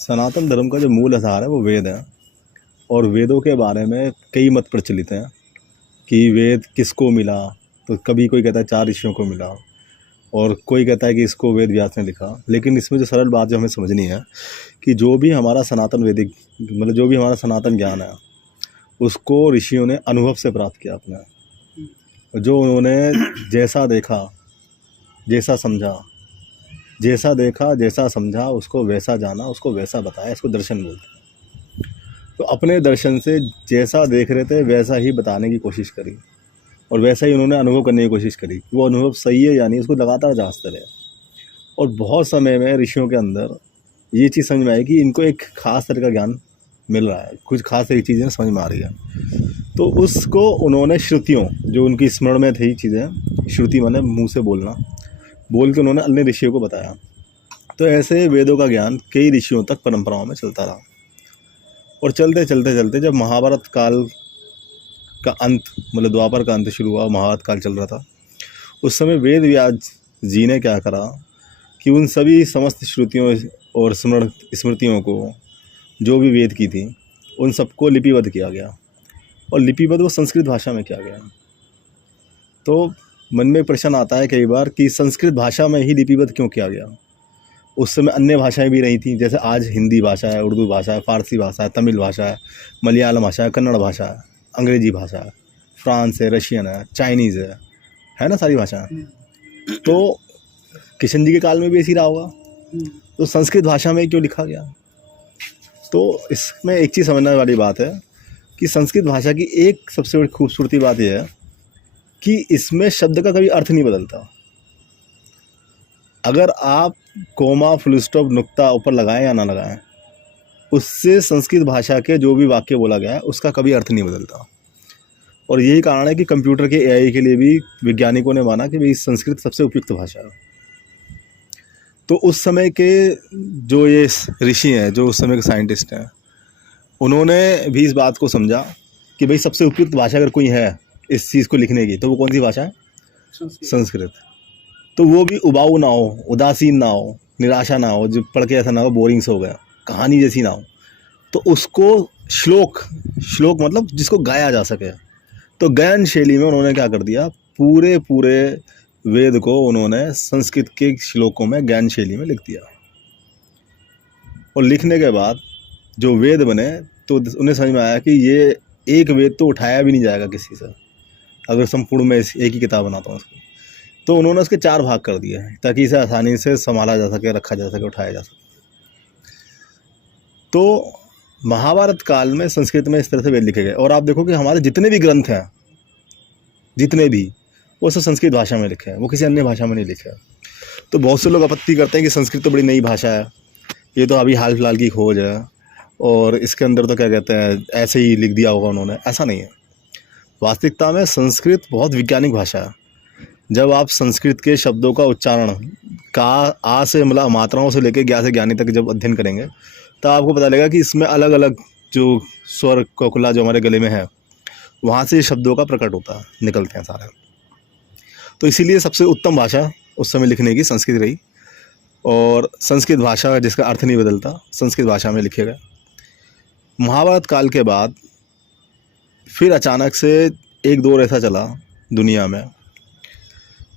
सनातन धर्म का जो मूल आधार है वो वेद है। और वेदों के बारे में कई मत प्रचलित हैं कि वेद किसको मिला। तो कभी कोई कहता है 4 ऋषियों को मिला, और कोई कहता है कि इसको वेद व्यास ने लिखा। लेकिन इसमें जो सरल बात जो हमें समझनी है कि जो भी हमारा सनातन वैदिक मतलब जो भी हमारा सनातन ज्ञान है उसको ऋषियों ने अनुभव से प्राप्त किया अपने। जो उन्होंने जैसा देखा, जैसा समझा उसको वैसा जाना, उसको वैसा बताया, इसको दर्शन बोलते हैं। तो अपने दर्शन से जैसा देख रहे थे वैसा ही बताने की कोशिश करी, और वैसा ही उन्होंने अनुभव करने की कोशिश करी। वो अनुभव सही है यानी उसको लगातार जांचते रहे। और बहुत समय में ऋषियों के अंदर ये चीज़ समझ में आई कि इनको एक खास तरह का ज्ञान मिल रहा है, कुछ खास तरह की चीज़ें समझ में आ रही है। तो उसको उन्होंने श्रुतियों, जो उनकी स्मरण में थी चीज़ें, श्रुति माने मुंह से बोलना, बोल के उन्होंने अन्य ऋषियों को बताया। तो ऐसे वेदों का ज्ञान कई ऋषियों तक परंपराओं में चलता रहा। और चलते चलते चलते जब महाभारत काल का अंत मतलब द्वापर का अंत शुरू हुआ, महाभारत काल चल रहा था, उस समय वेद व्यास जी ने क्या करा कि उन सभी समस्त श्रुतियों और स्मृतियों को जो भी वेद की थी उन सबको लिपिबद्ध किया गया। और लिपिबद्ध वो संस्कृत भाषा में किया गया। तो मन में प्रश्न आता है कई बार कि संस्कृत भाषा में ही लिपिबद्ध क्यों किया गया। उस समय अन्य भाषाएं भी रही थी, जैसे आज हिंदी भाषा है, उर्दू भाषा है, फारसी भाषा है, तमिल भाषा है, मलयालम भाषा है, कन्नड़ भाषा है, अंग्रेजी भाषा है, फ्रांस है, रशियन है, चाइनीज़ है ना, सारी भाषा है। तो किशन जी के काल में भी ऐसी रहा होगा। तो संस्कृत भाषा में क्यों लिखा गया। तो इसमें एक चीज़ समझने वाली बात है कि संस्कृत भाषा की एक सबसे बड़ी खूबसूरती बात यह है कि इसमें शब्द का कभी अर्थ नहीं बदलता। अगर आप कोमा, फुल स्टॉप, नुक्ता ऊपर लगाएं या ना लगाएं, उससे संस्कृत भाषा के जो भी वाक्य बोला गया है उसका कभी अर्थ नहीं बदलता। और यही कारण है कि कंप्यूटर के एआई के लिए भी वैज्ञानिकों ने माना कि भाई संस्कृत सबसे उपयुक्त भाषा है। तो उस समय के जो ये ऋषि हैं, जो उस समय के साइंटिस्ट हैं, उन्होंने भी इस बात को समझा कि भाई सबसे उपयुक्त भाषा अगर कोई है इस चीज़ को लिखने की तो वो कौन सी भाषा है, संस्कृत। तो वो भी उबाऊ ना हो, उदासीन ना हो, निराशा ना हो, जो पढ़ के ऐसा ना हो बोरिंग से हो गया, कहानी जैसी ना हो। तो उसको श्लोक मतलब जिसको गाया जा सके। तो गायन शैली में उन्होंने क्या कर दिया, पूरे वेद को उन्होंने संस्कृत के श्लोकों में गायन शैली में लिख दिया। और लिखने के बाद जो वेद बने तो उन्हें समझ में आया कि ये एक वेद तो उठाया भी नहीं जाएगा किसी से, अगर संपूर्ण में एक ही किताब बनाता हूँ उसको। तो उन्होंने उसके 4 भाग कर दिए हैं ताकि इसे आसानी से संभाला जा सके, रखा जा सके, उठाया जा सके। तो महाभारत काल में संस्कृत में इस तरह से वेद लिखे गए। और आप देखो कि हमारे जितने भी ग्रंथ हैं, जितने भी, वो सब संस्कृत भाषा में लिखे हैं, वो किसी अन्य भाषा में नहीं लिखे हैं। तो बहुत से लोग आपत्ति करते हैं कि संस्कृत तो बड़ी नई भाषा है, ये तो अभी हाल फिलहाल की खोज है, और इसके अंदर तो क्या कहते हैं ऐसे ही लिख दिया होगा उन्होंने। ऐसा नहीं है। वास्तविकता में संस्कृत बहुत वैज्ञानिक भाषा है। जब आप संस्कृत के शब्दों का उच्चारण का आ से मतलब मात्राओं से लेकर ज्ञा से ज्ञानी तक जब अध्ययन करेंगे तो आपको पता लगेगा कि इसमें अलग अलग जो स्वर कोकुला जो हमारे गले में है वहाँ से शब्दों का प्रकट होता है, निकलते हैं सारे। तो इसीलिए सबसे उत्तम भाषा उस समय लिखने की संस्कृत रही। और संस्कृत भाषा जिसका अर्थ नहीं बदलता, संस्कृत भाषा में लिखे गए। महाभारत काल के बाद फिर अचानक से एक दौर ऐसा चला दुनिया में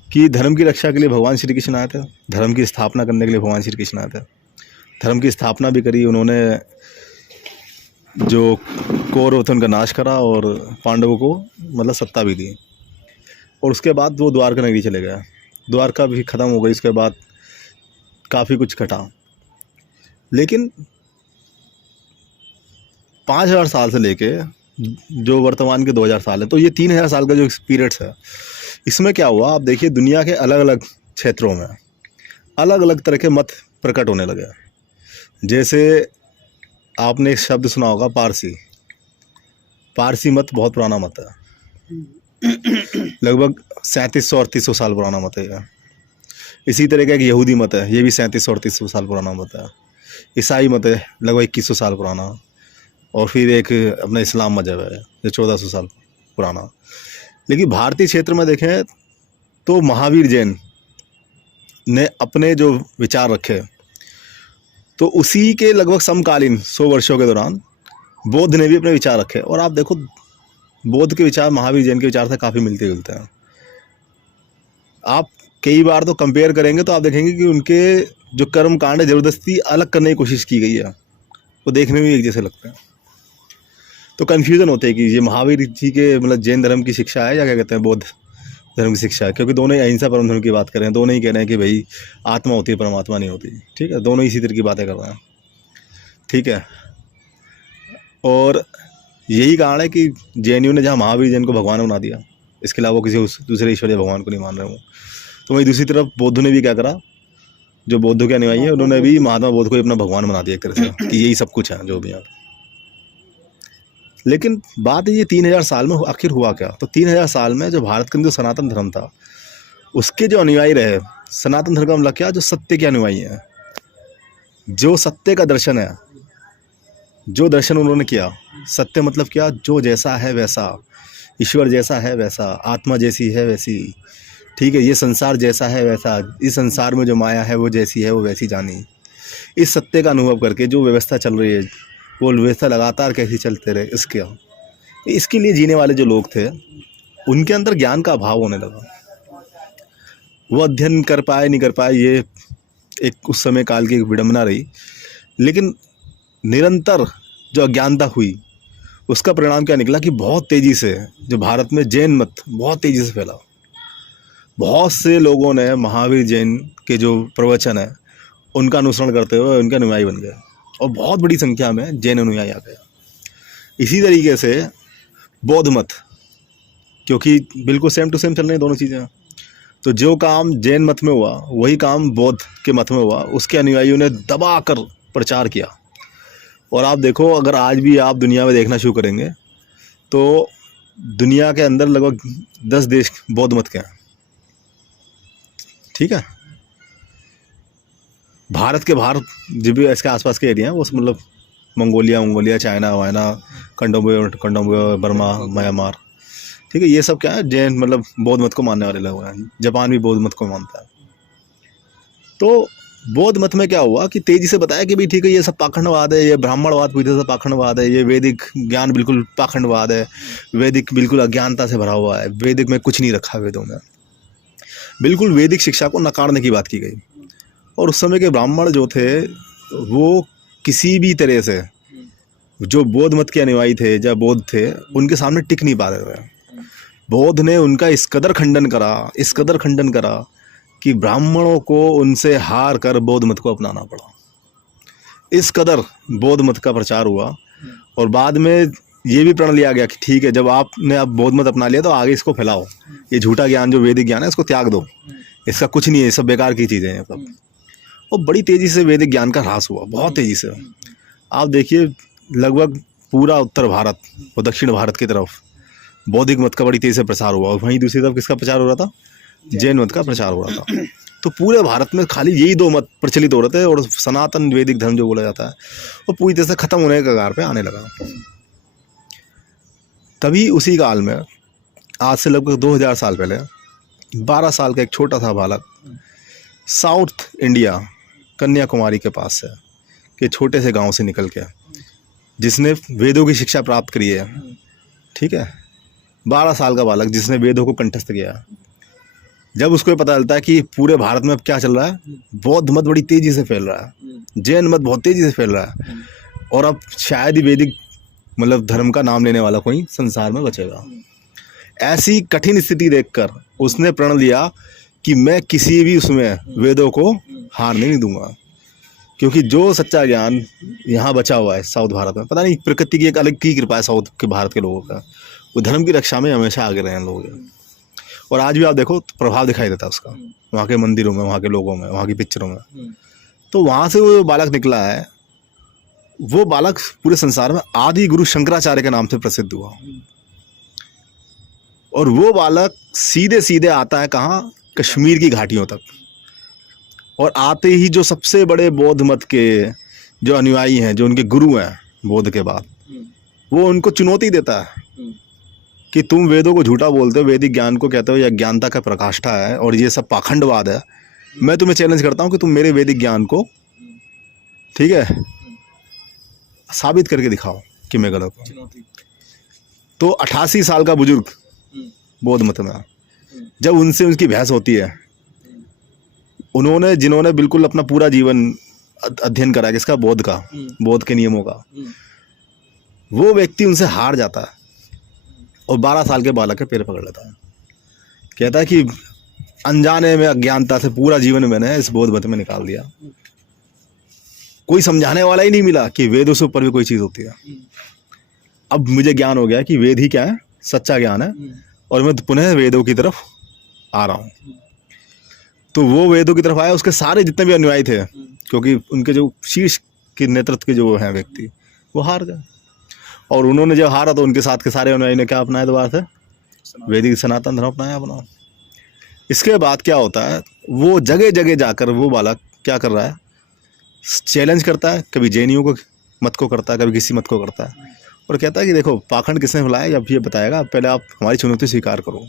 कि धर्म की रक्षा के लिए भगवान श्री कृष्ण आए थे, धर्म की स्थापना करने के लिए भगवान श्री कृष्ण आए थे। धर्म की स्थापना भी करी उन्होंने, जो कौरव थे उनका नाश करा और पांडवों को मतलब सत्ता भी दी। और उसके बाद वो द्वारका नगरी चले गए। द्वारका भी ख़त्म हो गई, उसके बाद काफ़ी कुछ घटा। लेकिन 5000 साल से लेके जो वर्तमान के 2000 साल है, तो ये 3000 साल का जो पीरियड्स है, इसमें क्या हुआ आप देखिए, दुनिया के अलग अलग क्षेत्रों में अलग अलग तरह के मत प्रकट होने लगे। जैसे आपने एक शब्द सुना होगा पारसी। पारसी मत बहुत पुराना मत है, लगभग 3700-3800 साल पुराना मत है। इसी तरह का एक यहूदी मत है, ये भी 3700-3800 साल पुराना मत है। ईसाई मत है लगभग 2100 साल पुराना। और फिर एक अपना इस्लाम मजहब है जो 1400 साल पुराना। लेकिन भारतीय क्षेत्र में देखें तो महावीर जैन ने अपने जो विचार रखे तो उसी के लगभग समकालीन 100 वर्षों के दौरान बौद्ध ने भी अपने विचार रखे। और आप देखो बौद्ध के विचार महावीर जैन के विचार से काफ़ी मिलते जुलते हैं। आप कई बार तो कंपेयर करेंगे तो आप देखेंगे कि उनके जो कर्म कांड है ज़बरदस्ती अलग करने की कोशिश की गई है, वो देखने में भी एक जैसे लगते हैं। तो कन्फ्यूज़न होते है कि ये महावीर जी के मतलब जैन धर्म की शिक्षा है या क्या कहते हैं बौद्ध धर्म की शिक्षा है, क्योंकि दोनों ही अहिंसा परम धर्म की बात कर रहे हैं, दोनों ही कह रहे हैं कि भाई आत्मा होती है परमात्मा नहीं होती। ठीक है, दोनों इसी तरह की बातें कर रहे हैं। ठीक है, और यही कारण है कि JNU ने जहाँ महावीर जैन को भगवान बना दिया, इसके अलावा वो किसी दूसरे ईश्वरीय भगवान को नहीं मान रहे हो, तो वहीं दूसरी तरफ बौद्ध ने भी क्या करा, जो बौद्धों के अनुयायी है उन्होंने भी महात्मा बुद्ध को अपना भगवान बना दिया एक तरह से कि यही सब कुछ है जो भी है। लेकिन बात ये 3000 साल में आखिर हुआ क्या? तो 3000 साल में जो भारत के अंदर जो सनातन धर्म था उसके जो अनुयायी रहे, सनातन धर्म का मतलब क्या, जो सत्य के अनुयायी हैं, जो सत्य का दर्शन है, जो दर्शन उन्होंने किया। सत्य मतलब क्या, जो जैसा है वैसा, ईश्वर जैसा है वैसा, आत्मा जैसी है वैसी। ठीक है, ये संसार जैसा है वैसा, इस संसार में जो माया है वो जैसी है वो वैसी जानी। इस सत्य का अनुभव करके जो व्यवस्था चल रही है वो व्यवस्था लगातार कैसी चलते रहे, इसके लिए जीने वाले जो लोग थे उनके अंदर ज्ञान का अभाव होने लगा। वो अध्ययन कर पाए नहीं कर पाए, ये एक उस समय काल की एक विडंबना रही। लेकिन निरंतर जो अज्ञानता हुई उसका परिणाम क्या निकला कि बहुत तेज़ी से जो भारत में जैन मत बहुत तेज़ी से फैला। बहुत से लोगों ने महावीर जैन के जो प्रवचन है उनका अनुसरण करते हुए उनके अनुयायी बन गए और बहुत बड़ी संख्या में जैन अनुयायी आ गए। इसी तरीके से बौद्ध मत, क्योंकि बिल्कुल सेम टू सेम चल रही दोनों चीज़ें, तो जो काम जैन मत में हुआ वही काम बौद्ध के मत में हुआ। उसके अनुयायियों ने दबा कर प्रचार किया। और आप देखो, अगर आज भी आप दुनिया में देखना शुरू करेंगे तो दुनिया के अंदर लगभग 10 देश बौद्ध मत के हैं। ठीक है, भारत के बाहर जो भी इसके आसपास के एरिया हैं वो मतलब मंगोलिया, चाइना वाइना, कंडोबो, बर्मा, म्यांमार। ठीक है, ये सब क्या है, जैन मतलब बौद्ध मत को मानने वाले लोग हैं। जापान भी बौद्ध मत को मानता है। तो बौद्ध मत में क्या हुआ कि तेजी से बताया कि भाई ठीक है, ये सब पाखंडवाद है, ये ब्राह्मणवाद पूरी तरह से पाखंडवाद है, ये वैदिक ज्ञान बिल्कुल पाखंडवाद है, वैदिक बिल्कुल अज्ञानता से भरा हुआ है, वैदिक में कुछ नहीं रखा, वेदों में बिल्कुल वैदिक शिक्षा को नकारने की बात की गई। और उस समय के ब्राह्मण जो थे वो किसी भी तरह से जो बौद्ध मत के अनुयायी थे या बौद्ध थे उनके सामने टिक नहीं पा रहे थे। बौद्ध ने उनका इस कदर खंडन करा कि ब्राह्मणों को उनसे हार कर बौद्ध मत को अपनाना पड़ा। इस कदर बौद्ध मत का प्रचार हुआ। और बाद में ये भी प्रण लिया गया कि ठीक है, जब आपने अब बौद्ध मत अपना लिया तो आगे इसको फैलाओ, ये झूठा ज्ञान जो वैदिक ज्ञान है इसको त्याग दो, इसका कुछ नहीं है, सब बेकार की चीज़ें हैं सब। और बड़ी तेज़ी से वैदिक ज्ञान का ह्रास हुआ, बहुत तेज़ी से। आप देखिए लगभग पूरा उत्तर भारत और दक्षिण भारत की तरफ बौद्धिक मत का बड़ी तेज़ी से प्रसार हुआ। और वहीं दूसरी तरफ किसका प्रचार हो रहा था, जैन मत का प्रचार हो रहा था। तो पूरे भारत में खाली यही दो मत प्रचलित हो रहे थे और सनातन वैदिक धर्म जो बोला जाता है वो पूरी तरह से ख़त्म होने के कगार पे आने लगा। तभी उसी काल में आज से लगभग 2000 साल पहले 12 साल का एक छोटा सा बालक साउथ इंडिया कन्याकुमारी के पास से के छोटे से गांव से निकल के जिसने वेदों की शिक्षा प्राप्त करी है। ठीक है, 12 साल का बालक जिसने वेदों को कंठस्थ किया। जब उसको ये पता चलता है कि पूरे भारत में अब क्या चल रहा है, बौद्ध मत बड़ी तेज़ी से फैल रहा है, जैन मत बहुत तेज़ी से फैल रहा है और अब शायद ही वैदिक मतलब धर्म का नाम लेने वाला कोई संसार में बचेगा। ऐसी कठिन स्थिति देखकर उसने प्रण लिया कि मैं किसी भी उसमें वेदों को हारने नहीं दूंगा, क्योंकि जो सच्चा ज्ञान यहाँ बचा हुआ है साउथ भारत में, पता नहीं प्रकृति की एक अलग की कृपा है साउथ के भारत के लोगों का, वो धर्म की रक्षा में हमेशा आगे रहे हैं लोग। और आज भी आप देखो तो प्रभाव दिखाई देता है उसका, वहाँ के मंदिरों में, वहाँ के लोगों में, वहाँ की पिक्चरों में। तो वहाँ से वो बालक निकला है, वो बालक पूरे संसार में आदि गुरु शंकराचार्य के नाम से प्रसिद्ध हुआ। और वो बालक सीधे सीधे आता है कहाँ, कश्मीर की घाटियों तक। और आते ही जो सबसे बड़े बौद्ध मत के जो अनुयायी हैं, जो उनके गुरु हैं बौद्ध के बाद, वो उनको चुनौती देता है कि तुम वेदों को झूठा बोलते हो, वैदिक ज्ञान को कहते हो यह अज्ञानता का प्रकाष्ठा है और ये सब पाखंडवाद है। मैं तुम्हें चैलेंज करता हूँ कि तुम मेरे वैदिक ज्ञान को ठीक है, साबित करके दिखाओ कि मैं गलत हूँ। चुनौती। तो 88 साल का बुजुर्ग बौद्ध मत में, जब उनसे उनकी बहस होती है, जिन्होंने बिल्कुल अपना पूरा जीवन अध्ययन करा है किसका, बौद्ध का, बौद्ध के नियमों का, वो व्यक्ति उनसे हार जाता है और 12 साल के बालक के पैर पकड़ लेता है। कहता है कि अनजाने में, अज्ञानता से पूरा जीवन मैंने इस बौद्ध मत में निकाल दिया। कोई समझाने वाला ही नहीं मिला कि वेदों से ऊपर भी कोई चीज़ होती है। अब मुझे ज्ञान हो गया कि वेद ही क्या है, सच्चा ज्ञान है, और मैं पुनः वेदों की तरफ आ रहा हूँ। तो वो वेदों की तरफ आया, उसके सारे जितने भी अनुयायी थे, क्योंकि उनके जो शीर्ष के नेतृत्व के जो हैं व्यक्ति, वो हार गए। और उन्होंने जब हारा तो उनके साथ के सारे अनुयायी ने क्या अपनाया, दोबारा से वैदिक सनातन धर्म अपनाया अपना। इसके बाद क्या होता है, वो जगह जगह जाकर वो बालक क्या कर रहा है, चैलेंज करता है, कभी जैनियों को मत को करता है, कभी किसी मत को करता है, और कहता है कि देखो पाखंड किसने फैलाया, अब ये बताएगा, पहले आप हमारी चुनौती स्वीकार करो।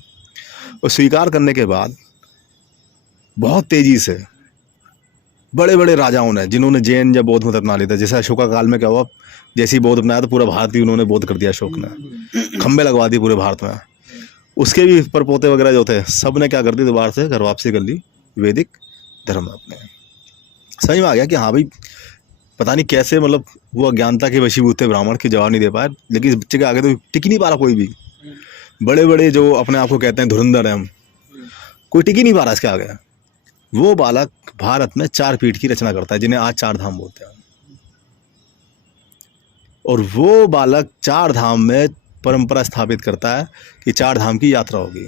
और स्वीकार करने के बाद बहुत तेजी से बड़े बड़े राजाओं ने, जिन्होंने जैन या बौद्ध मत अपना लिया था, जैसे अशोका काल में क्या हुआ, जैसे ही बौद्ध अपनाया तो पूरा भारत ही उन्होंने बौद्ध कर दिया, अशोक ने खंबे लगवा दिए पूरे भारत में। उसके भी परपोते वगैरह जो थे, सब ने क्या कर दी, दोबारा से घर वापसी कर ली वैदिक धर्म में अपने। समझ में आ गया कि हाँ भाई, पता नहीं कैसे, मतलब वो अज्ञानता के वशीभूत थे ब्राह्मण, की जवाब नहीं दे पाए, लेकिन इस बच्चे के आगे तो टिक ही नहीं पा रहा कोई भी। बड़े बड़े जो अपने आप को कहते हैं धुरंधर हैं हम, कोई टिक ही नहीं पा रहा इसके आगे। वो बालक भारत में 4 पीठ की रचना करता है, जिन्हें आज 4 धाम बोलते हैं। और वो बालक 4 धाम में परंपरा स्थापित करता है कि 4 धाम की यात्रा होगी।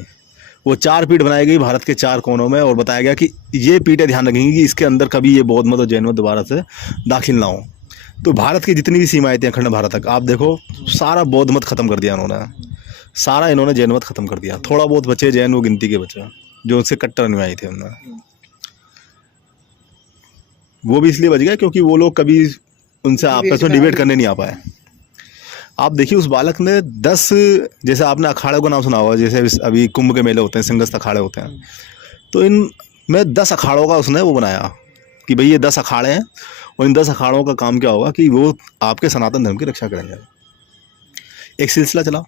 वो 4 पीठ बनाई गई भारत के 4 कोनों में, और बताया गया कि ये पीठें ध्यान रखेंगी कि इसके अंदर कभी ये बौद्ध मत और जैन मत दोबारा से दाखिल ना हो। तो भारत की जितनी भी सीमाएं थी अखंड भारत तक, आप देखो सारा बौद्ध मत खत्म कर दिया इन्होंने, सारा इन्होंने जैन मत खत्म कर दिया। थोड़ा बहुत बचे जैन, वो गिनती के बचे जो उनसे कट्टर अनुयायी थे उन्होंने। वो भी इसलिए बच गए क्योंकि वो लोग कभी उनसे आपस में डिबेट करने नहीं आ पाए। आप देखिए उस बालक ने 10, जैसे आपने अखाड़े का नाम सुना होगा, जैसे अभी कुंभ के मेले होते हैं, सिंगस्त अखाड़े होते हैं, तो इन में 10 अखाड़ों का उसने वो बनाया कि भाई ये 10 अखाड़े हैं, और इन 10 अखाड़ों का काम क्या होगा कि वो आपके सनातन धर्म की रक्षा करेंगे। एक सिलसिला चला,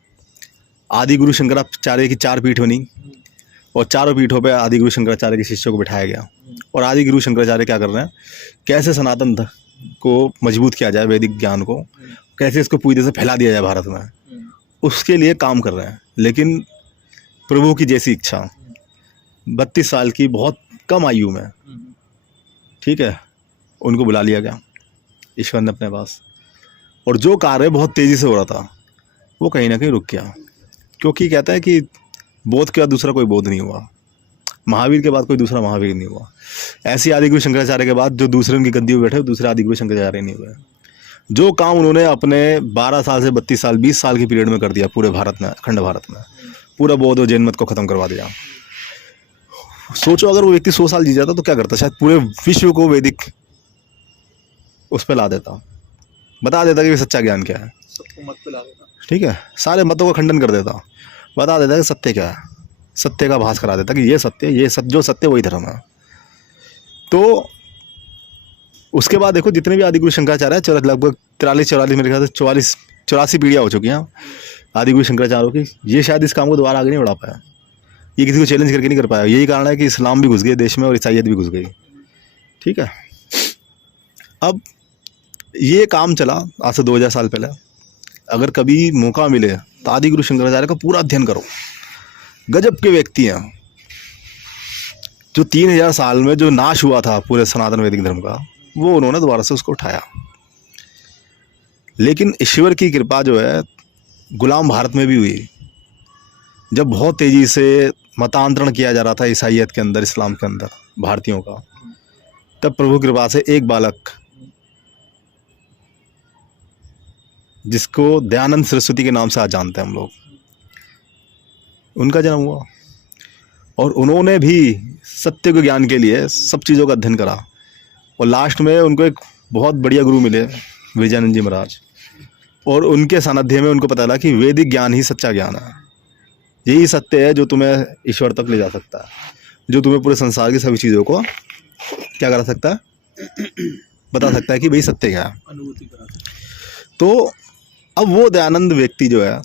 आदि गुरु शंकराचार्य की 4 पीठ बनी, और चारों पीठों पे आदि गुरु शंकराचार्य के शिष्यों को बिठाया गया। और आदि गुरु शंकराचार्य क्या कर रहे हैं, कैसे सनातन को मजबूत किया जाए, वैदिक ज्ञान को कैसे इसको पूरी तरह से फैला दिया जाए भारत में, उसके लिए काम कर रहे हैं। लेकिन प्रभु की जैसी इच्छा, 32 साल की बहुत कम आयु में, ठीक है, उनको बुला लिया गया ईश्वर ने अपने पास। और जो कार्य बहुत तेज़ी से हो रहा था वो कहीं ना कहीं रुक गया, क्योंकि कहता है कि बौद्ध के बाद दूसरा कोई बौद्ध नहीं हुआ, महावीर के बाद कोई दूसरा महावीर नहीं हुआ। ऐसे आदि गुरु शंकराचार्य के बाद जो दूसरे उनकी गद्दी में बैठे, दूसरे आदि गुरु शंकराचार्य नहीं हुए। जो काम उन्होंने अपने 12 साल से 32 साल 20 साल की पीरियड में कर दिया पूरे भारत में, अखंड भारत में, पूरा बौद्ध और जैन मत को ख़त्म करवा दिया। सोचो अगर वो व्यक्ति 100 साल जी जाता तो क्या करता, शायद पूरे विश्व को वैदिक उस पर ला देता, बता देता कि सच्चा ज्ञान क्या है, सबको मत पे ला देता। ठीक है, सारे मतों का खंडन कर देता, बता देता कि सत्य क्या है, सत्य का भास करा देता कि ये सत्य, ये सत्य, जो सत्य वही धर्म है। तो उसके बाद देखो जितने भी आदि गुरु शंकराचार्य है, लगभग 43-44 मेरे ख्याल से 84 पीढ़ियाँ हो चुकी हैं आदि गुरु शंकराचार्यों की। ये शायद इस काम को दोबारा आगे नहीं बढ़ा पाया, ये किसी को चैलेंज करके नहीं कर पाया। यही कारण है कि इस्लाम भी घुस गए देश में और ईसाइयत भी घुस गई, ठीक है। अब ये काम चला आज से 2000 साल पहले। अगर कभी मौका मिले तो आदि गुरु शंकराचार्य का पूरा अध्ययन करो। गजब के व्यक्ति हैं, जो 3000 साल में जो नाश हुआ था पूरे सनातन वैदिक धर्म का, वो उन्होंने दोबारा से उसको उठाया। लेकिन ईश्वर की कृपा जो है गुलाम भारत में भी हुई, जब बहुत तेज़ी से मतांतरण किया जा रहा था ईसाइयत के अंदर, इस्लाम के अंदर भारतीयों का, तब प्रभु कृपा से एक बालक जिसको दयानंद सरस्वती के नाम से आज जानते हैं हम लोग, उनका जन्म हुआ। और उन्होंने भी सत्य के ज्ञान के लिए सब चीज़ों का अध्ययन करा, और लास्ट में उनको एक बहुत बढ़िया गुरु मिले, विजयानंद जी महाराज, और उनके सानिध्य में उनको पता लगा कि वैदिक ज्ञान ही सच्चा ज्ञान है, यही सत्य है जो तुम्हें ईश्वर तक ले जा सकता है, जो तुम्हें पूरे संसार की सभी चीज़ों को क्या करा सकता है, बता सकता है कि भाई सत्य क्या है। अनुभूति करा सकते। तो अब वो दयानंद व्यक्ति जो है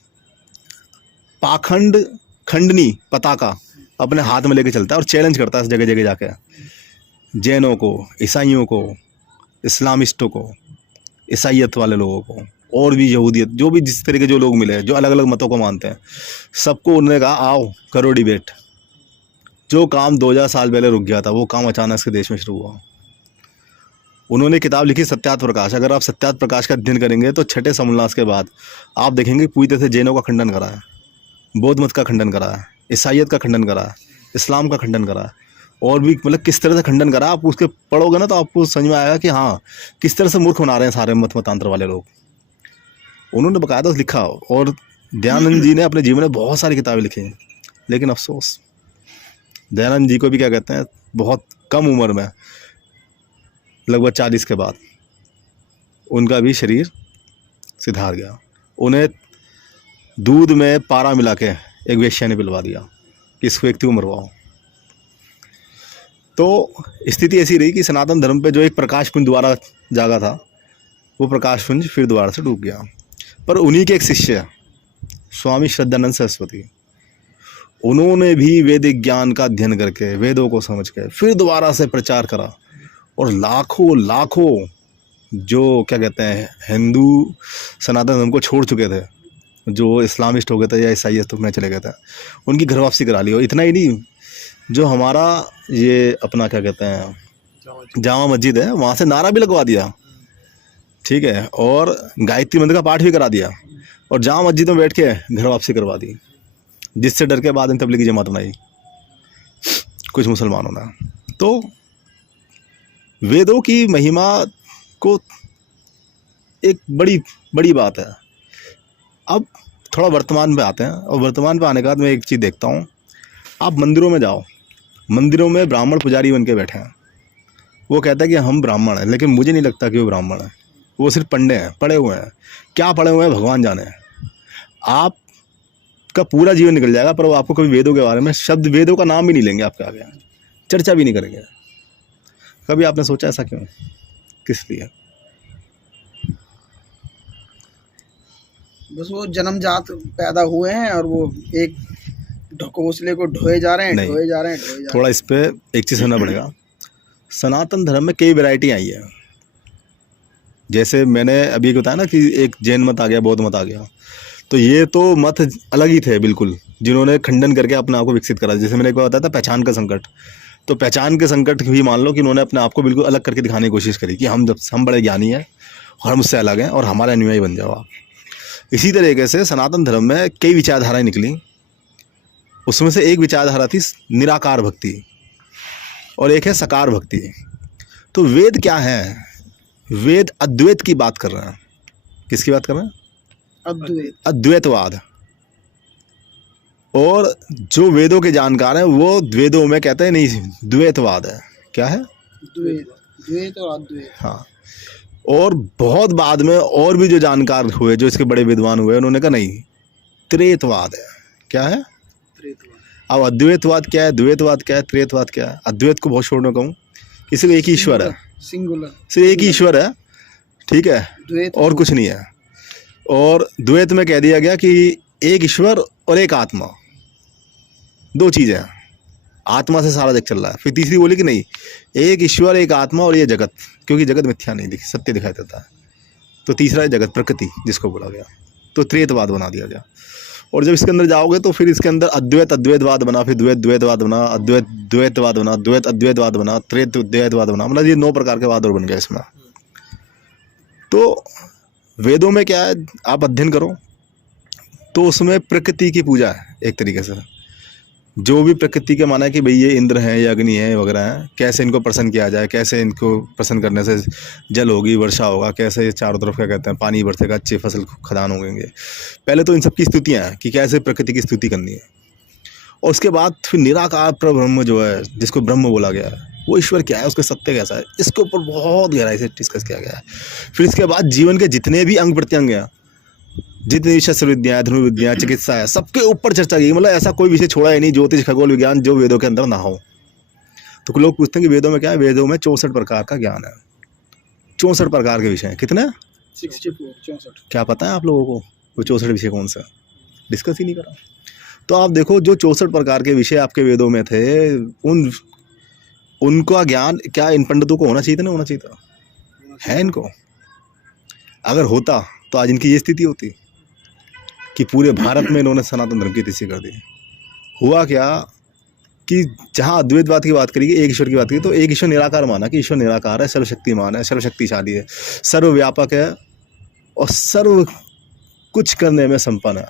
पाखंड खंडनी पताका अपने हाथ में लेके चलता है और चैलेंज करता है जगह जगह जाके, जैनों को, ईसाइयों को, इस्लामिस्टों को, ईसाइयत वाले लोगों को, और भी यहूदियत, जो भी जिस तरह के जो लोग मिले जो अलग अलग मतों को मानते हैं, सबको उन्होंने कहा आओ करो डिबेट। जो काम 2000 साल पहले रुक गया था वो काम अचानक से देश में शुरू हुआ। उन्होंने किताब लिखी सत्यार्थ प्रकाश। अगर आप सत्यार्थ प्रकाश का अध्ययन करेंगे तो छठे समोल्लास के बाद आप देखेंगे पूरी तरह से जैनों का खंडन करा है, बौद्ध मत का खंडन करा है, ईसाइयत का खंडन करा है, इस्लाम का खंडन करा है, और भी मतलब किस तरह से खंडन करा। आप उसके पढ़ोगे ना तो आपको समझ में आएगा कि हाँ किस तरह से मूर्ख बना रहे हैं सारे मतांतर वाले लोग। उन्होंने बकायदा लिखा, और दयानंद जी ने अपने जीवन में बहुत सारी किताबें लिखी हैं, लेकिन अफसोस दयानंद जी को भी क्या कहते हैं बहुत कम उम्र में, लगभग 40 के बाद उनका भी शरीर सिधार गया। उन्हें दूध में पारा मिला के एक वेश्या ने पिलवा दिया कि इस व्यक्ति को मरवाओ। तो स्थिति ऐसी रही कि सनातन धर्म पे जो एक प्रकाश पुंज दोबारा जागा था, वो प्रकाश पुंज फिर दोबारा से डूब गया। पर उन्हीं के एक शिष्य स्वामी श्रद्धानंद सरस्वती, उन्होंने भी वैदिक ज्ञान का अध्ययन करके वेदों को समझ के फिर दोबारा से प्रचार करा, और लाखों लाखों जो क्या कहते हैं हिंदू सनातन धर्म को छोड़ चुके थे, जो इस्लामिस्ट हो गए थे या ईसाइयत में चले गए थे, उनकी घर वापसी करा ली। और इतना ही नहीं, जो हमारा ये अपना क्या कहते हैं जामा मस्जिद है, वहाँ से नारा भी लगवा दिया, ठीक है, और गायत्री मंत्र का पाठ भी करा दिया, और जामा मस्जिद में बैठ के घर वापसी करवा दी, जिससे डर के बाद इन तबलीगी जमात बनाई कुछ मुसलमानों ने। तो वेदों की महिमा को एक बड़ी बड़ी बात है। अब थोड़ा वर्तमान पे आते हैं, और वर्तमान पे आने के बाद मैं एक चीज़ देखता हूँ, आप मंदिरों में जाओ, मंदिरों में ब्राह्मण पुजारी बन के बैठे हैं, वो कहता है कि हम ब्राह्मण हैं, लेकिन मुझे नहीं लगता कि वो ब्राह्मण है, वो सिर्फ पंडे हैं, पढ़े हुए हैं। क्या पढ़े हुए हैं भगवान जाने। आपका पूरा जीवन निकल जाएगा पर वो आपको कभी वेदों के बारे में शब्द वेदों का नाम भी नहीं लेंगे, आपके आगे चर्चा भी नहीं करेंगे। कभी आपने सोचा ऐसा क्यों, किस लिए? बस वो जन्मजात पैदा हुए हैं और वो एक ढकोसले को ढोए जा रहे हैं, ढोए जा रहे हैं। थोड़ा इस पे एक चीज़ समझना पड़ेगा। सनातन धर्म में कई वैरायटी आई है। जैसे मैंने अभी बताया ना कि एक जैन मत आ गया, बौद्ध मत आ गया, तो ये तो मत अलग ही थे बिल्कुल, जिन्होंने खंडन करके अपने आप को विकसित करा। जैसे मैंने एक बार बताया था पहचान का संकट, तो पहचान के संकट भी मान लो कि उन्होंने अपने आप को बिल्कुल अलग करके दिखाने की कोशिश करी कि हम बड़े ज्ञानी हैं और हम उससे अलग हैं और हमारे अनुयायी बन जाओ आप। इसी तरीके से सनातन धर्म में कई विचारधाराएं निकली। उसमें से एक विचारधारा थी निराकार भक्ति और एक है सकार भक्ति। तो वेद क्या है? वेद अद्वैत की बात कर रहे हैं। किसकी बात कर रहे हैं? अद्वैत, अद्वैतवाद। और जो वेदों के जानकार हैं वो वेदों में कहते हैं नहीं, द्वैतवाद है। क्या है? द्वैत और अद्वैत। हाँ। और बहुत बाद में और भी जो जानकार हुए, जो इसके बड़े विद्वान हुए, उन्होंने कहा नहीं, त्रेतवाद है। क्या है? अब अद्वैतवाद क्या है, द्वैतवाद क्या है, त्रेतवाद क्या है? अद्वैत को बहुत छोड़ने कहूँ कि सिर्फ एक ही ईश्वर है, सिंगुलर, सिर्फ एक ही ईश्वर है, ठीक है, और कुछ नहीं है। और द्वैत में कह दिया गया कि एक ईश्वर और एक आत्मा, दो चीज़ें हैं, आत्मा से सारा जग चल रहा है। फिर तीसरी बोली कि नहीं, एक ईश्वर, एक आत्मा और ये जगत, क्योंकि जगत मिथ्या नहीं दिखी, सत्य दिखाई देता है। तो तीसरा है जगत, प्रकृति जिसको बोला गया, तो त्रेतवाद बना दिया गया। और जब इसके अंदर जाओगे तो फिर इसके अंदर अद्वैत अद्वैतवाद बना, फिर द्वैत द्वैतवाद बना, अद्वैत द्वैतवाद बना, द्वैत अद्वैतवाद बना, त्रेत द्वैतवाद बना, मतलब ये 9 प्रकार के वाद और बन गए इसमें। तो वेदों में क्या है, आप अध्ययन करो तो उसमें प्रकृति की पूजा है एक तरीके से। जो भी प्रकृति के माना है कि भाई ये इंद्र हैं, ये अग्नि है वगैरह हैं, कैसे इनको प्रसन्न किया जाए, कैसे इनको प्रसन्न करने से जल होगी, वर्षा होगा, कैसे चारों तरफ क्या कहते हैं पानी बरसेगा, अच्छी फसल खदान होंगे। पहले तो इन सब की स्तुतियाँ हैं कि कैसे प्रकृति की स्तुति करनी है। और उसके बाद फिर निराकार ब्रह्म जो है, जिसको ब्रह्म बोला गया है, वो ईश्वर क्या है, उसके सत्य कैसा है, इसके ऊपर बहुत गहराई से डिस्कस किया गया है। फिर इसके बाद जीवन के जितने भी अंग प्रत्यंग हैं, जितनी शस्त्र विद्या, धनुर्विद्या, चिकित्सा है, सबके ऊपर चर्चा की। मतलब ऐसा कोई विषय छोड़ा ही नहीं, ज्योतिष, खगोल विज्ञान, जो वेदों के अंदर ना हो। तो लोग पूछते हैं कि वेदों में क्या है? वेदों में 64 प्रकार का ज्ञान है। 64 प्रकार के विषय हैं। कितने? 64 क्या पता है आप लोगों को वो 64 विषय कौन सा? डिस्कस ही नहीं करा। तो आप देखो जो 64 प्रकार के विषय आपके वेदों में थे, उनका ज्ञान क्या इन पंडितों को होना चाहिए था? नहीं होना चाहिए था? है इनको? अगर होता तो आज इनकी ये स्थिति होती कि पूरे भारत में इन्होंने सनातन धर्म की तीसरी कर दी। हुआ क्या कि जहाँ अद्वैतवाद की बात करेगी, एक ईश्वर की बात करी, तो एक ईश्वर निराकार माना कि ईश्वर निराकार है, सर्वशक्तिमान है, सर्वशक्तिशाली है, सर्वव्यापक है और सर्व कुछ करने में संपन्न है।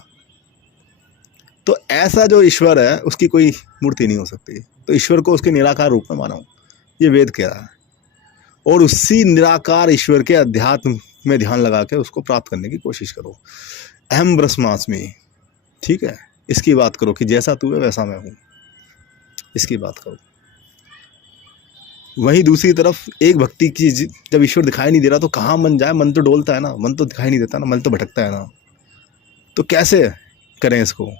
तो ऐसा जो ईश्वर है उसकी कोई मूर्ति नहीं हो सकती। तो ईश्वर को उसके निराकार रूप में मानो, ये वेद कह रहा है। और उसी निराकार ईश्वर के अध्यात्म में ध्यान लगा के उसको प्राप्त करने की कोशिश करो। अहम ब्रह्मास्मि, ठीक है, इसकी बात करो कि जैसा तू है वैसा मैं हूँ, इसकी बात करो। वहीं दूसरी तरफ एक भक्ति की, जब ईश्वर दिखाई नहीं दे रहा तो कहाँ मन जाए? मन तो डोलता है ना, मन तो दिखाई नहीं देता ना, मन तो भटकता है ना। तो कैसे करें इसको?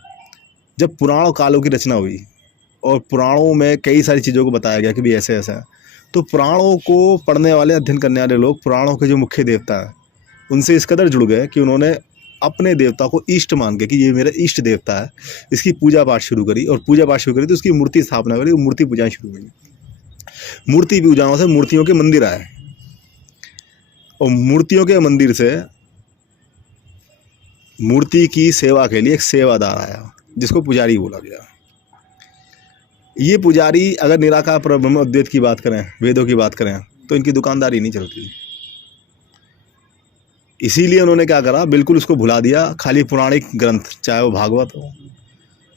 जब पुराणों कालों की रचना हुई और पुराणों में कई सारी चीज़ों को बताया गया कि भी ऐसे ऐसा है, तो पुराणों को पढ़ने वाले, अध्ययन करने वाले लोग पुराणों के जो मुख्य देवता हैं उनसे इस कदर जुड़ गए कि उन्होंने अपने देवता को इष्ट मान के कि ये मेरा इष्ट देवता है, इसकी पूजा पाठ शुरू करी। और पूजा पाठ शुरू करी तो उसकी मूर्ति स्थापना करी, मूर्ति पूजाएं शुरू हुई। मूर्ति पूजाओं से मूर्तियों के मंदिर आए और मूर्तियों के मंदिर से मूर्ति की सेवा के लिए एक सेवादार आया जिसको पुजारी बोला गया। ये पुजारी अगर निराकार ब्रह्म अद्वैत की बात करें, वेदों की बात करें, तो इनकी दुकानदारी नहीं चलती। इसीलिए उन्होंने क्या करा, बिल्कुल उसको भुला दिया। खाली पुराणिक ग्रंथ, चाहे वो भागवत हो,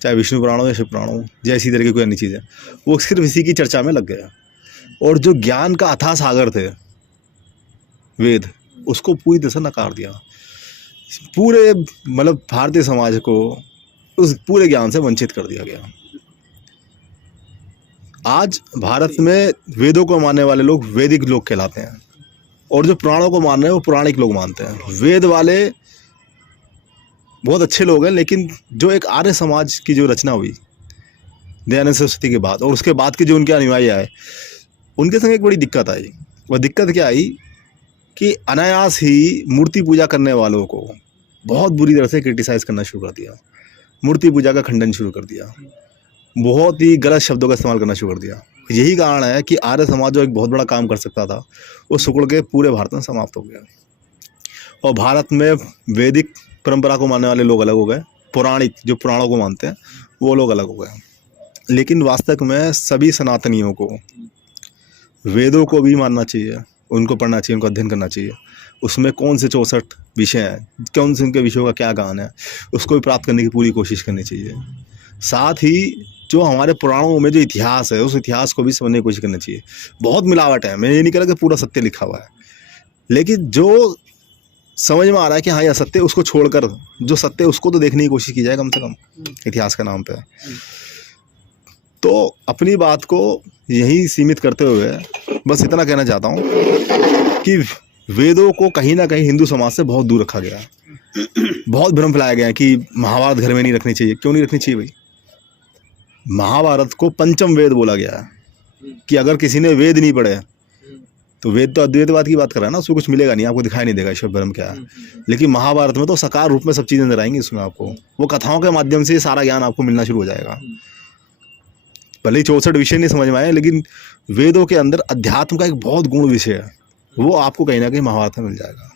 चाहे विष्णु पुराण हो या शिव पुराण हो, या इसी तरह की कोई अन्य चीज़ है, वो सिर्फ इसी की चर्चा में लग गया। और जो ज्ञान का अथाह सागर थे वेद, उसको पूरी तरह से नकार दिया। पूरे मतलब भारतीय समाज को उस पूरे ज्ञान से वंचित कर दिया गया। आज भारत में वेदों को मानने वाले लोग वैदिक लोग कहलाते हैं और जो पुराणों को मान रहे हैं वो पुराणिक लोग मानते हैं। वेद वाले बहुत अच्छे लोग हैं, लेकिन जो एक आर्य समाज की जो रचना हुई दयानंद सरस्वती के बाद और उसके बाद के जो उनके अनुयायी आए, उनके संग एक बड़ी दिक्कत आई। वह दिक्कत क्या आई कि अनायास ही मूर्ति पूजा करने वालों को बहुत बुरी तरह से क्रिटिसाइज़ करना शुरू कर दिया, मूर्ति पूजा का खंडन शुरू कर दिया, बहुत ही गलत शब्दों का इस्तेमाल करना शुरू कर दिया। यही कारण है कि आर्य समाज जो एक बहुत बड़ा काम कर सकता था वो सिकुड़ के पूरे भारत में समाप्त हो गया। और भारत में वैदिक परंपरा को मानने वाले लोग अलग हो गए, पौराणिक जो पुराणों को मानते हैं वो लोग अलग हो गए। लेकिन वास्तव में सभी सनातनियों को वेदों को भी मानना चाहिए, उनको पढ़ना चाहिए, उनको अध्ययन करना चाहिए। उसमें कौन से 64 विषय हैं, कौन से उनके विषयों का क्या ज्ञान है, उसको भी प्राप्त करने की पूरी कोशिश करनी चाहिए। साथ ही जो हमारे पुराणों में जो इतिहास है, उस इतिहास को भी समझने की कोशिश करनी चाहिए। बहुत मिलावट है, मैं ये नहीं कह रहा कि पूरा सत्य लिखा हुआ है, लेकिन जो समझ में आ रहा है कि हाँ ये असत्य, उसको छोड़कर जो सत्य उसको तो देखने की कोशिश की जाए कम से कम इतिहास के नाम पे। तो अपनी बात को यही सीमित करते हुए बस इतना कहना चाहता हूँ कि वेदों को कहीं ना कहीं हिंदू समाज से बहुत दूर रखा गया है। बहुत भ्रम फैलाया गया है कि महाभारत घर में नहीं रखनी चाहिए। क्यों नहीं रखनी चाहिए भाई? महाभारत को पंचम वेद बोला गया है कि अगर किसी ने वेद नहीं पढ़े तो वेद तो अद्वैतवाद की बात कर रहा है ना, उसमें कुछ मिलेगा नहीं, आपको दिखाई नहीं देगा ईश्वर ब्रह्म क्या है। लेकिन महाभारत में तो साकार रूप में सब चीज़ें नजर आएंगी। इसमें आपको वो कथाओं के माध्यम से सारा ज्ञान आपको मिलना शुरू हो जाएगा। भले ही 64 विषय नहीं समझ में आए, लेकिन वेदों के अंदर अध्यात्म का एक बहुत गुण विषय है, वो आपको कहीं ना कहीं महाभारत में मिल जाएगा।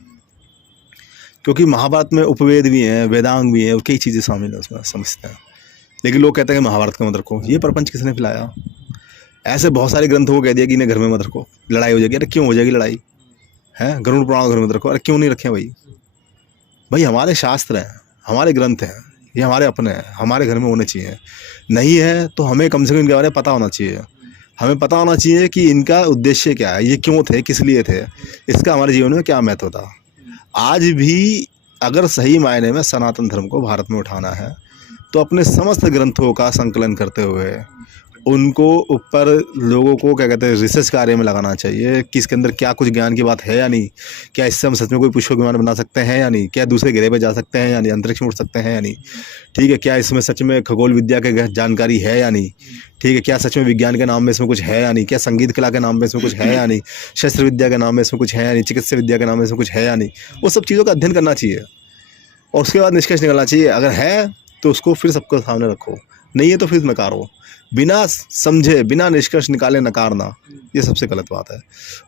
क्योंकि महाभारत में उपवेद भी हैं, वेदांग भी हैं और कई चीज़ें शामिल हैं उसमें, समझते हैं। लेकिन लोग कहते हैं कि महाभारत के मत रखो। ये प्रपंच किसने फैलाया? ऐसे बहुत सारे ग्रंथों को कह दिया कि इन्हें घर में मत रखो, लड़ाई हो जाएगी। अरे क्यों हो जाएगी लड़ाई? है गरुड़ पुराण घर में मत रखो। अरे क्यों नहीं रखें भाई? हमारे शास्त्र हैं, हमारे ग्रंथ हैं, ये हमारे अपने हैं, हमारे घर में होने चाहिए। नहीं है तो हमें कम से कम इनके बारे में पता होना चाहिए। हमें पता होना चाहिए कि इनका उद्देश्य क्या है, ये क्यों थे, किस लिए थे, इसका हमारे जीवन में क्या महत्व था। आज भी अगर सही मायने में सनातन धर्म को भारत में उठाना है तो अपने समस्त ग्रंथों का संकलन करते हुए उनको ऊपर लोगों को क्या कहते हैं रिसर्च कार्य में लगाना चाहिए कि इसके अंदर क्या कुछ ज्ञान की बात है या नहीं, क्या इससे हम सच में कोई पुष्प विमान बना सकते हैं या नहीं, क्या दूसरे ग्रह पे जा सकते हैं या नहीं, अंतरिक्ष में उड़ सकते हैं या नहीं, ठीक है, क्या इसमें सच में खगोल विद्या के जानकारी है या नहीं, ठीक है, क्या सच में विज्ञान के नाम में इसमें कुछ है या नहीं, क्या संगीत कला के नाम में इसमें कुछ है या नहीं, शस्त्र विद्या के नाम में इसमें कुछ है या नहीं, चिकित्सा विद्या के नाम में इसमें कुछ है या नहीं, वो सब चीज़ों का अध्ययन करना चाहिए और उसके बाद निष्कर्ष निकालना चाहिए। अगर है तो उसको फिर सबको सामने रखो, नहीं है तो फिर नकारो। बिना समझे बिना निष्कर्ष निकाले नकारना, ये सबसे गलत बात है।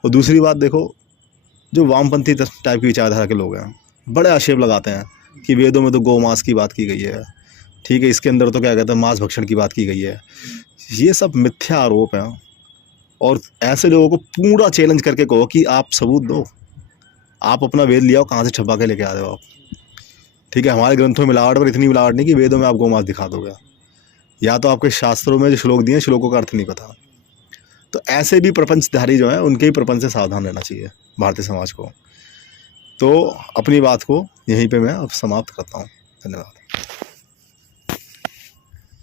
और दूसरी बात देखो, जो वामपंथी टाइप की विचारधारा के लोग हैं, बड़े आक्षेप लगाते हैं कि वेदों में तो गौ मांस की बात की गई है, ठीक है, इसके अंदर तो क्या कहते हैं मांस भक्षण की बात की गई है। ये सब मिथ्या आरोप हैं और ऐसे लोगों को पूरा चैलेंज करके कहो कि आप सबूत दो, आप अपना वेद लिया हो, कहाँ से छपा के लेके आ रहे हो आप, ठीक है। हमारे ग्रंथों में मिलावट पर इतनी मिलावट नहीं कि वेदों में आप गौ मांस दिखा दोगे, या तो आपके शास्त्रों में जो श्लोक दिए श्लोकों का अर्थ नहीं पता। तो ऐसे भी प्रपंचधारी जो हैं उनके ही प्रपंच से सावधान रहना चाहिए भारतीय समाज को। तो अपनी बात को यहीं पे मैं अब समाप्त करता हूँ। धन्यवाद।